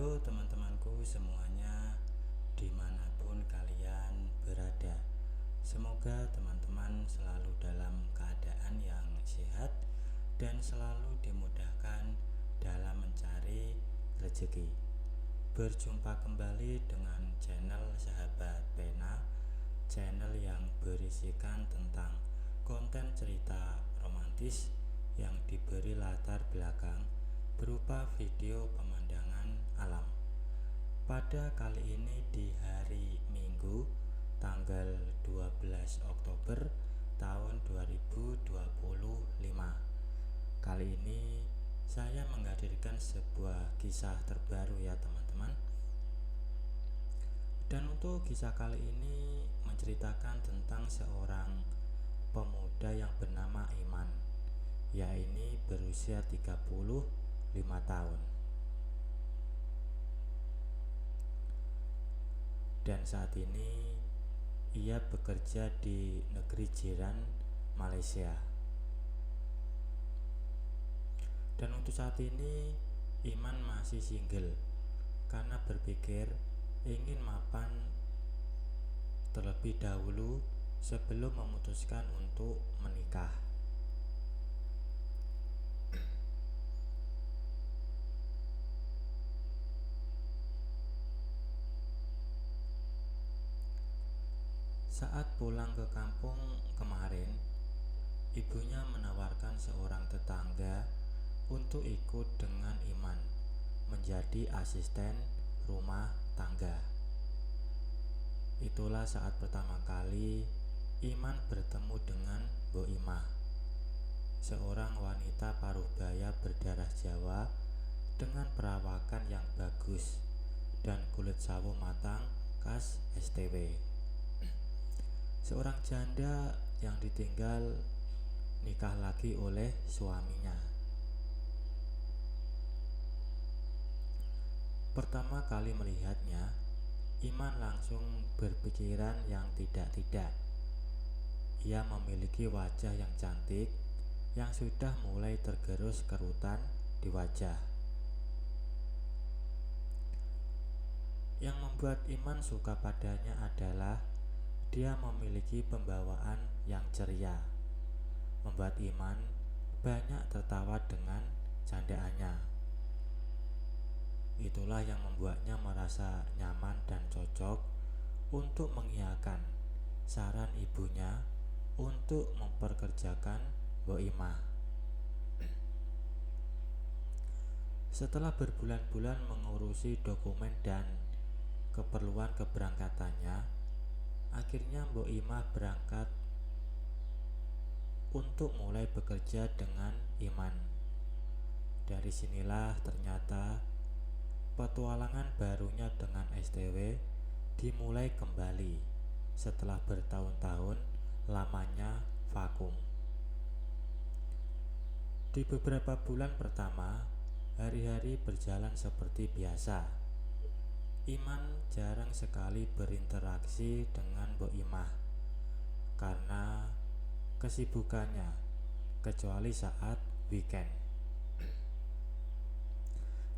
Halo teman-temanku semuanya, dimanapun kalian berada. Semoga teman-teman selalu dalam keadaan yang sehat dan selalu dimudahkan dalam mencari rezeki. Berjumpa kembali dengan channel Sahabat Pena, channel yang berisikan tentang konten cerita romantis yang diberi latar belakang berupa video pemandangan alam. Pada kali ini di hari Minggu tanggal 12 Oktober tahun 2025. Kali ini saya menghadirkan sebuah kisah terbaru ya teman-teman. Dan untuk kisah kali ini menceritakan tentang seorang pemuda yang bernama Iman. Ia ini berusia 35 tahun. Dan saat ini ia bekerja di negeri jiran Malaysia. Dan untuk saat ini Iman masih single karena berpikir ingin mapan terlebih dahulu sebelum memutuskan untuk menikah. Saat pulang ke kampung kemarin, ibunya menawarkan seorang tetangga untuk ikut dengan Iman menjadi asisten rumah tangga. Itulah saat pertama kali Iman bertemu dengan Bu Imah, seorang wanita parubaya berdarah Jawa dengan perawakan yang bagus dan kulit sawo matang khas STW. Seorang janda yang ditinggal nikah lagi oleh suaminya. Pertama kali melihatnya, Iman langsung berpikiran yang tidak-tidak. Ia memiliki wajah yang cantik yang sudah mulai tergerus kerutan di wajah. Yang membuat Iman suka padanya adalah dia memiliki pembawaan yang ceria, membuat Iman banyak tertawa dengan candaannya. Itulah yang membuatnya merasa nyaman dan cocok untuk mengiyakan saran ibunya untuk memperkerjakan Bu Imah. Setelah berbulan-bulan mengurusi dokumen dan keperluan keberangkatannya, akhirnya Mbok Imah berangkat untuk mulai bekerja dengan Iman. Dari sinilah ternyata petualangan barunya dengan STW dimulai kembali setelah bertahun-tahun lamanya vakum. Di beberapa bulan pertama, hari-hari berjalan seperti biasa. Iman jarang sekali berinteraksi dengan Bu Imah karena kesibukannya, kecuali saat weekend.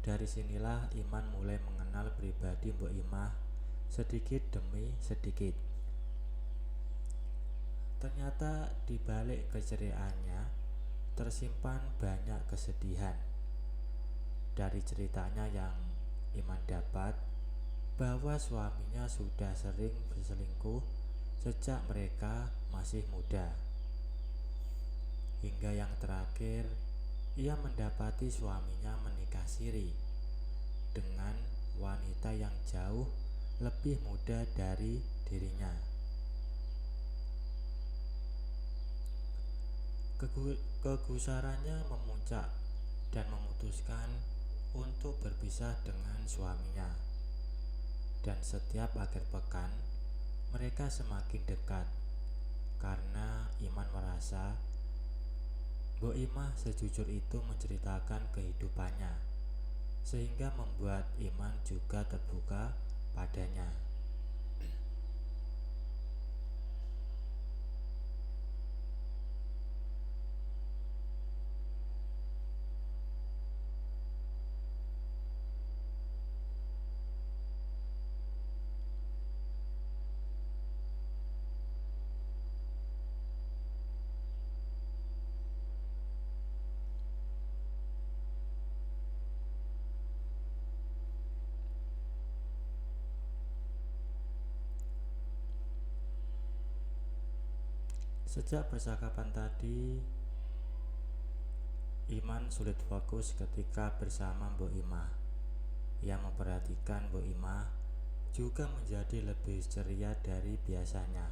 Dari sinilah Iman mulai mengenal pribadi Bu Imah sedikit demi sedikit. Ternyata di balik keceriaannya tersimpan banyak kesedihan. Dari ceritanya yang Iman dapat, bahwa suaminya sudah sering berselingkuh sejak mereka masih muda. Hingga yang terakhir, ia mendapati suaminya menikah siri dengan wanita yang jauh lebih muda dari dirinya. Kegusarannya memuncak dan memutuskan untuk berpisah dengan suaminya. Dan setiap akhir pekan mereka semakin dekat karena Iman merasa Bu Imah sejujur itu menceritakan kehidupannya, sehingga membuat Iman juga terbuka padanya. Sejak percakapan tadi, Iman sulit fokus ketika bersama Mbok Imah. Ia memperhatikan Mbok Imah juga menjadi lebih ceria dari biasanya,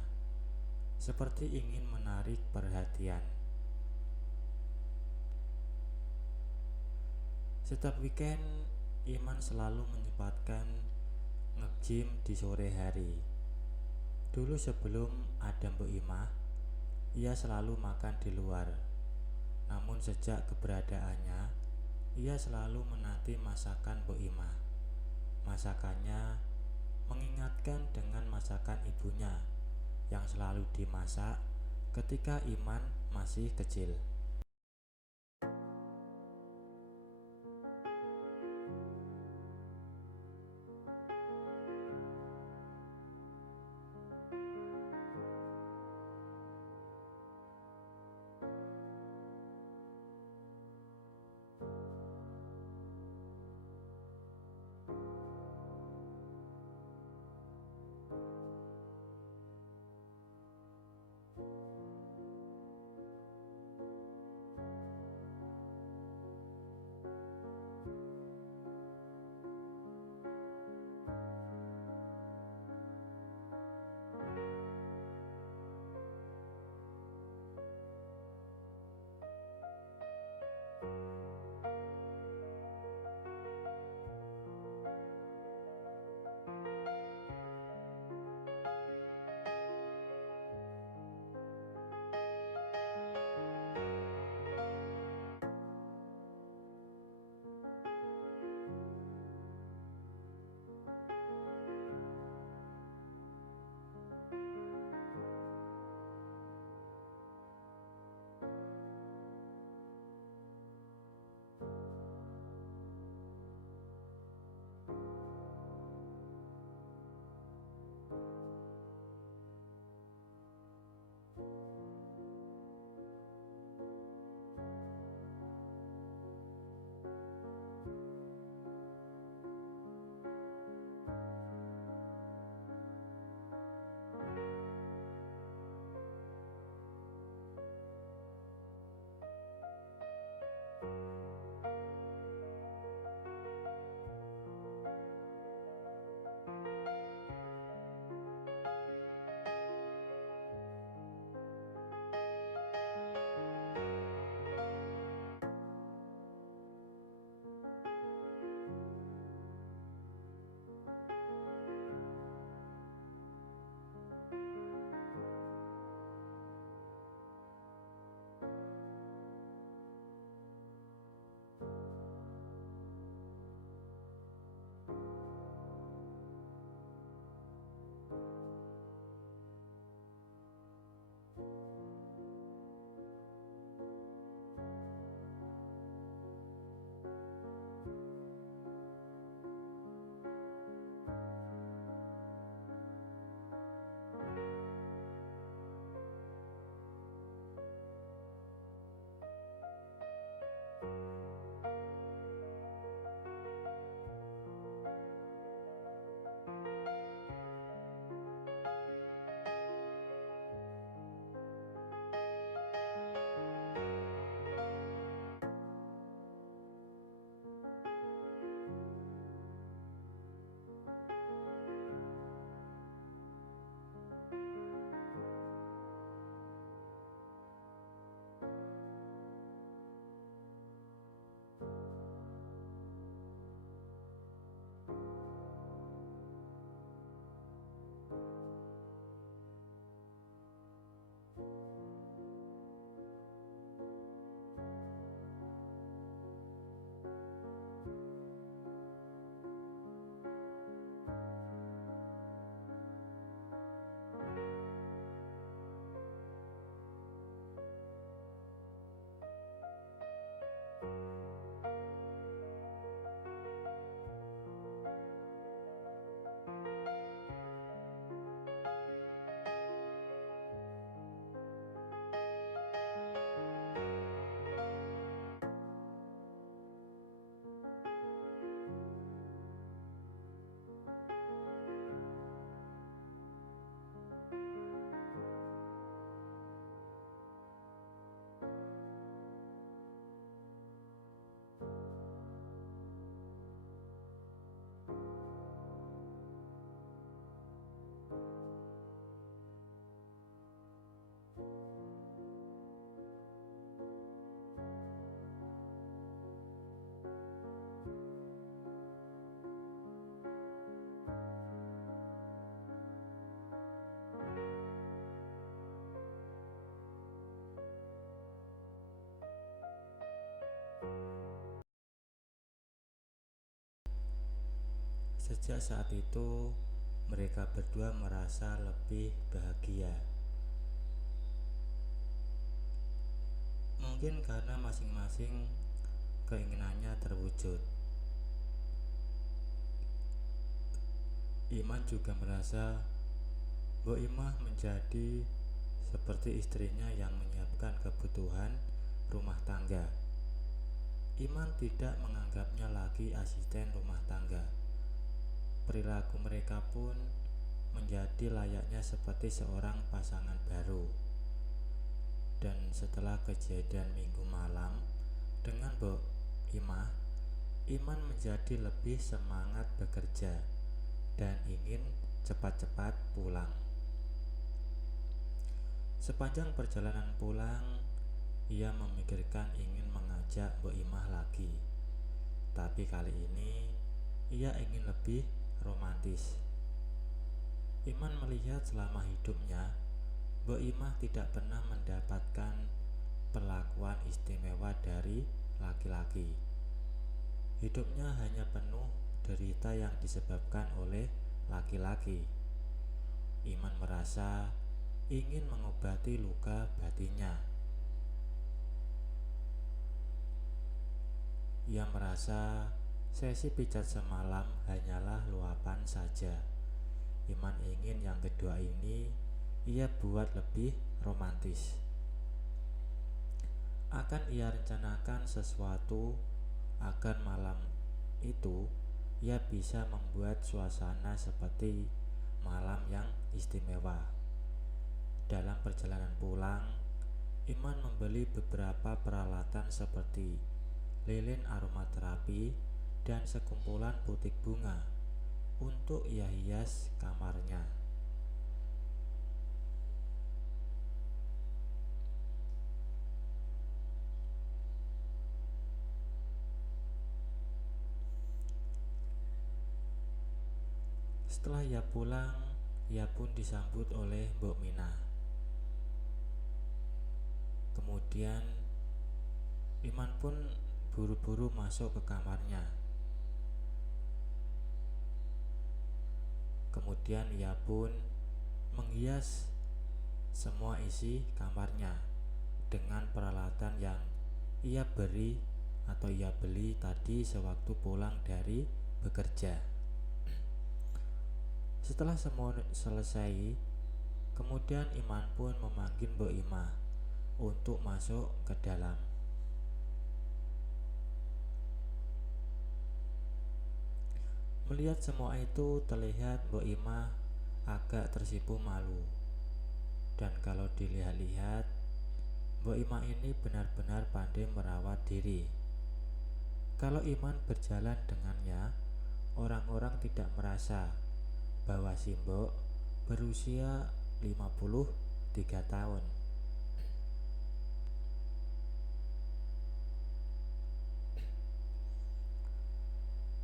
seperti ingin menarik perhatian. Setiap weekend, Iman selalu menyempatkan nge-gym di sore hari. Dulu sebelum ada Mbok Imah, ia selalu makan di luar. Namun sejak keberadaannya, ia selalu menanti masakan Mbok Imah. Masakannya mengingatkan dengan masakan ibunya yang selalu dimasak ketika Iman masih kecil. Sejak saat itu, mereka berdua merasa lebih bahagia. Mungkin karena masing-masing keinginannya terwujud. Iman juga merasa Mbok Imah menjadi seperti istrinya yang menyiapkan kebutuhan rumah tangga. Iman tidak menganggapnya lagi asisten rumah tangga. Perilaku mereka pun menjadi layaknya seperti seorang pasangan baru. Dan setelah kejadian minggu malam dengan Mbok Imah, Iman menjadi lebih semangat bekerja dan ingin cepat-cepat pulang. Sepanjang perjalanan pulang, ia memikirkan ingin mengajak Mbok Imah lagi. Tapi kali ini, ia ingin lebih romantis. Iman melihat selama hidupnya, Mbok Imah tidak pernah mendapatkan perlakuan istimewa dari laki-laki. Hidupnya hanya penuh derita yang disebabkan oleh laki-laki. Iman merasa ingin mengobati luka batinnya. Ia merasa sesi pijat semalam hanyalah luapan saja. Iman ingin yang kedua ini ia buat lebih romantis. Akan ia rencanakan sesuatu agar malam itu ia bisa membuat suasana seperti malam yang istimewa. Dalam perjalanan pulang, Iman membeli beberapa peralatan seperti lilin aromaterapi dan sekumpulan butik bunga untuk ia hias kamarnya. Setelah ia pulang, ia pun disambut oleh Mbok Minah. Kemudian Iman pun buru-buru masuk ke kamarnya. Kemudian ia pun menghias semua isi kamarnya dengan peralatan yang ia beli tadi sewaktu pulang dari bekerja. Setelah semua selesai, kemudian Iman pun memanggil Mbok Imah untuk masuk ke dalam. Melihat semua itu, terlihat Mbok Imah agak tersipu malu. Dan kalau dilihat-lihat, Mbok Imah ini benar-benar pandai merawat diri. Kalau Iman berjalan dengannya, orang-orang tidak merasa bahwa si Mbok berusia 53 tahun.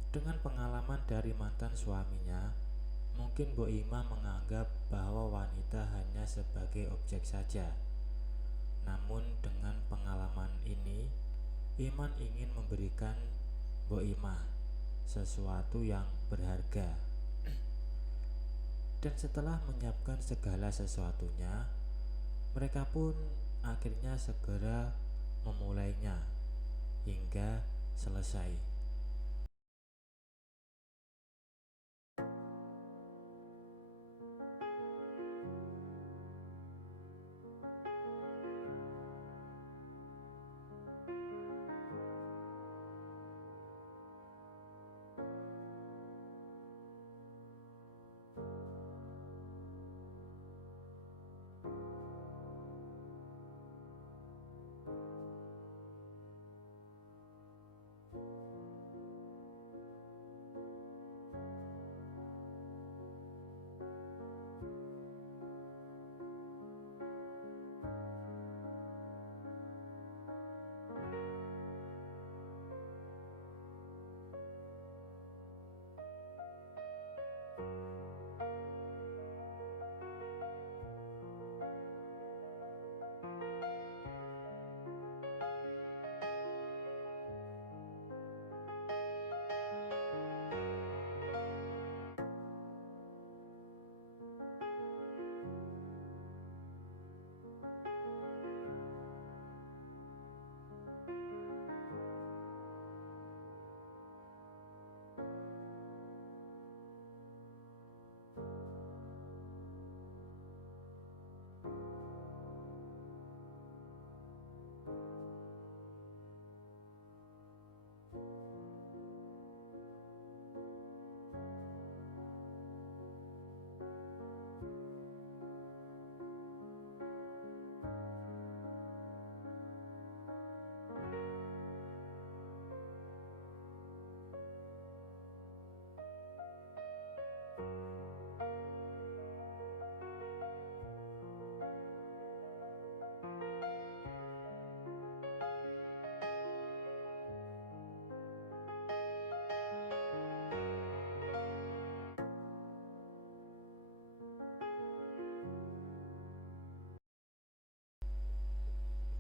Dengan pengalaman dari mantan suaminya, mungkin Mbok Imah menganggap bahwa wanita hanya sebagai objek saja. Namun dengan pengalaman ini, Iman ingin memberikan Mbok Imah sesuatu yang berharga. Dan setelah menyiapkan segala sesuatunya, mereka pun akhirnya segera memulainya hingga selesai.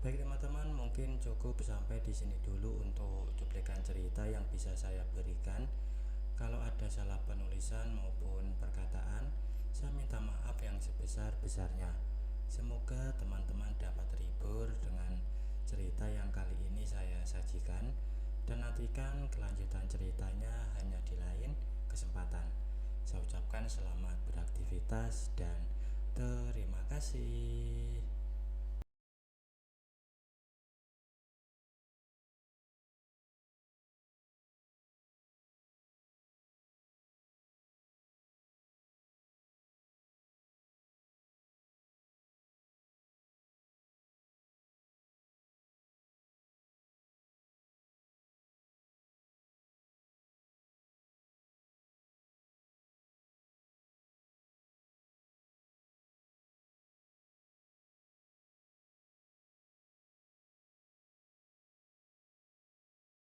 Baik teman-teman, mungkin cukup sampai di sini dulu untuk cuplikan cerita yang bisa saya berikan. Kalau ada salah penulisan maupun perkataan, saya minta maaf yang sebesar-besarnya. Semoga teman-teman dapat terhibur dengan cerita yang kali ini saya sajikan, dan nantikan kelanjutan ceritanya hanya di lain kesempatan. Saya ucapkan selamat beraktivitas dan terima kasih.